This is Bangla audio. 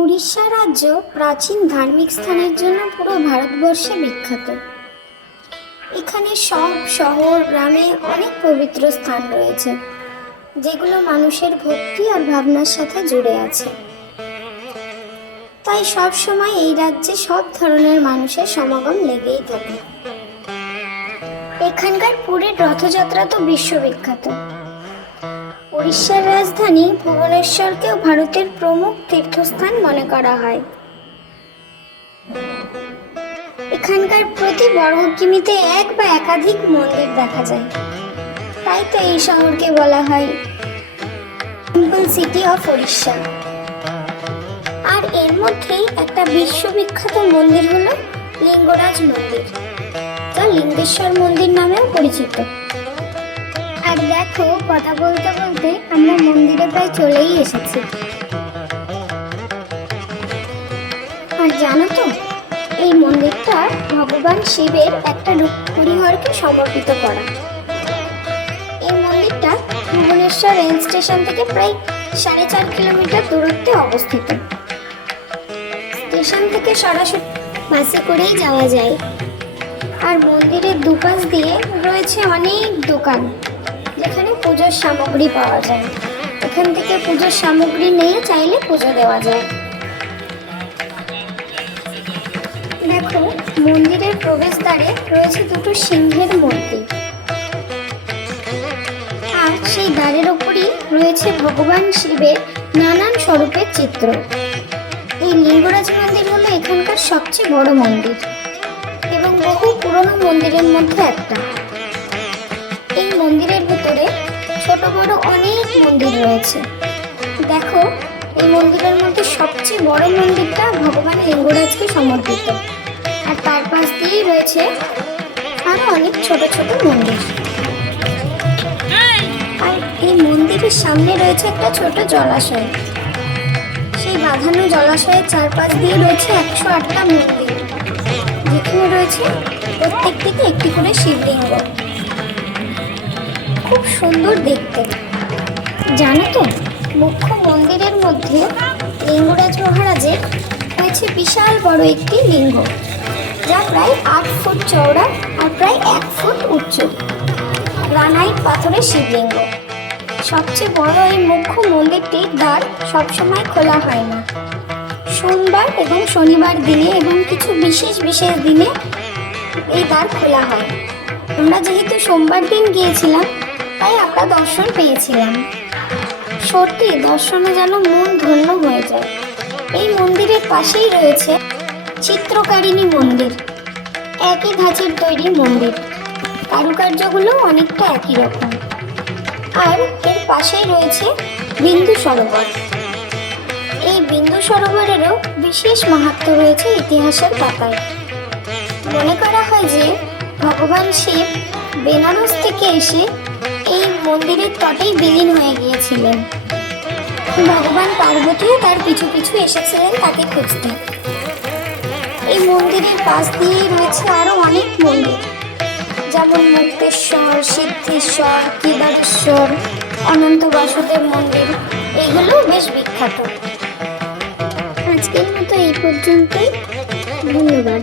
উড়িষ্যা রাজ্য প্রাচীন ধার্মিক স্থানের জন্য পুরো ভারতবর্ষে বিখ্যাত। এখানে সব শহর গ্রামে অনেক পবিত্র স্থান রয়েছে, যেগুলো মানুষের ভক্তি আর ভাবনার সাথে জুড়ে আছে। তাই সব সময় এই রাজ্যে সব ধরনের মানুষের সমাগম লেগেই থাকে। এখানকার পুরীর রথযাত্রা তো বিশ্ববিখ্যাত। উড়িষ্যার রাজধানী ভুবনেশ্বরকেও ভারতের প্রমুখ তীর্থস্থান মনে করা হয়। এখানকার প্রতি বর্গ কিমিতে এক বা একাধিক মন্দির দেখা যায়। তাই তো এই শহরকে বলা হয় টেম্পল সিটি অফ উড়িষ্যা। আর এর মধ্যেই একটা বিশ্ববিখ্যাত মন্দির হলো লিঙ্গরাজ মন্দির, যা লিঙ্গেশ্বর মন্দির নামেও পরিচিত। আর দেখো, কথা বলতে বলতে আমরা মন্দিরে প্রায় চলেই এসেছি। আর জানো তো, এই মন্দিরটা ভগবান শিবের একটা রূপহরিহরকে সমর্পিত করা। এই মন্দিরটা ভুবনেশ্বর রেল স্টেশন থেকে প্রায় 4.5 কিলোমিটার দূরত্বে অবস্থিত। স্টেশন থেকে সরাসরি বাসে করেই যাওয়া যায়। আর মন্দিরের দুপাশ দিয়ে রয়েছে অনেক দোকান, যেখানে পুজোর সামগ্রী পাওয়া যায়। এখান থেকে পুজোর সামগ্রী নিয়ে চাইলে পুজো দেওয়া যায়। দেখো, মন্দিরের প্রবেশদ্বারে রয়েছে দুটো সিংহের মূর্তি, আর সেই দ্বারের ওপরই রয়েছে ভগবান শিবের নানান স্বরূপের চিত্র। এই লিঙ্গরাজ মন্দির হলো এখানকার সবচেয়ে বড় মন্দির এবং বহু পুরনো মন্দিরের মধ্যে একটা। এই মন্দিরের ভিতরে ছোট বড় অনেক মন্দির রয়েছে। দেখো, এই মন্দিরের মধ্যে সবচেয়ে বড় মন্দিরটা ভগবান লিঙ্গরাজকে সমর্পিত, আর তার পাশ দিয়েই রয়েছে আরো অনেক ছোট ছোট মন্দির। আর এই মন্দিরের সামনে রয়েছে একটা ছোট জলাশয়। সেই বাঁধানো জলাশয়ের চারপাশ দিয়ে রয়েছে 108টা মন্দির, যেখানে রয়েছে প্রত্যেকটিতে একটি করে শিবলিঙ্গ। খুব সুন্দর দেখতে। জানো তো, মুখ্য মন্দিরের মধ্যে লিঙ্গরাজ মহারাজের রয়েছে বিশাল বড় একটি লিঙ্গ, যা প্রায় 8 ফুট চওড়া আর প্রায় 1 ফুট উচ্চ, গ্রানাইট পাথরের শিবলিঙ্গ। সবচেয়ে বড় এই মুখ্য মন্দিরটির দ্বার সবসময় খোলা হয় না। সোমবার এবং শনিবার দিনে এবং কিছু বিশেষ বিশেষ দিনে এই দ্বার খোলা হয়। আমরা যেহেতু সোমবার দিন গিয়েছিলাম, তাই আমরা দর্শন পেয়েছিলাম। সত্যি দর্শনে যেন মন ধন্য হয়ে যায়। এই মন্দিরের পাশেই রয়েছে চিত্রকারিণী মন্দির, একই ধাঁচের তৈরি মন্দির। কারুকার্যগুলো অনেকটা একই রকম। আর এর পাশেই রয়েছে বিন্দু সরোবর। এই বিন্দু সরোবরেরও বিশেষ মাহাত্ম্য রয়েছে ইতিহাসের পাতায়। মনে করা হয় যে ভগবান শিব বেনারস থেকে এসে এই মন্দিরের তটেই বিলীন হয়ে গিয়েছিলেন। ভগবান পার্বতীও তার পিছু পিছু এসেছিলেন তাকে খুঁজতে। এই মন্দিরের পাশ দিয়েই রয়েছে আরো অনেক মন্দির, যেমন মুক্তেশ্বর, সিদ্ধেশ্বর, কেদারেশ্বর, অনন্ত বাসুদেব মন্দির। এগুলো বেশ বিখ্যাত। আজকের মতো এই পর্যন্তই। ধন্যবাদ।